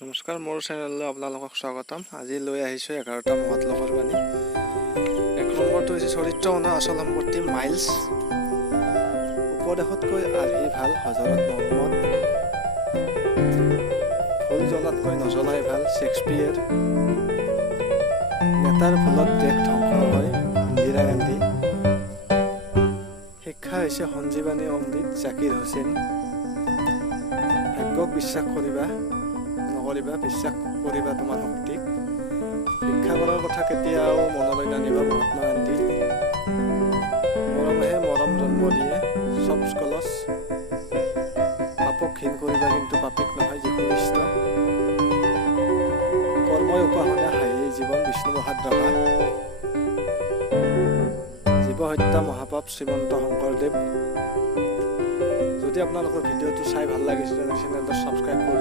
নমস্কাৰ, মোৰ চেনেললৈ আপোনালোকক স্বাগতম। আজি লৈ আহিছোঁ 11টা মহৎলোকৰ বাণী। 1 নম্বৰটো হৈছে চৰিত্ৰ মানুহ আচল সম্পত্তি মাইলছ। উপদেশতকৈ আৰ্হি ভাল হজৰত মহম্মদ। ভুল জনাতকৈ নজনাই ভাল শ্বেক্সপিয়েৰ। নেতাৰ ভুলত দেশ ধ্বংস হয় ইন্দিৰা গান্ধী। শিক্ষা হৈছে সঞ্জীৱানী অমৃত জাকিৰ হুছেইন। ভাগ্যক বিশ্বাস কৰিবা বিশ্বাস কৰিবা তোমাৰ শক্তিক। শিক্ষা কৰাৰ কথা কেতিয়াও মনলৈ নানিবা মহাত্মা গান্ধী। মৰমেহে মৰম জন্ম দিয়ে চব স্কলচ। পাপক ঘীন কৰিবা কিন্তু পাপিক নহয় যীশুখ্ৰীষ্ট। কৰ্মই উপাসনা হাঁহিয়েই জীৱন বিষ্ণু প্ৰসাদ ৰাভা। জীৱ হত্যা মহাপাপ শ্ৰীমন্ত শংকৰদেৱ। যদি আপোনালোকৰ ভিডিঅ'টো চাই ভাল লাগিছে তেন্তে চেনেলটো ছাবস্ক্ৰাইব কৰি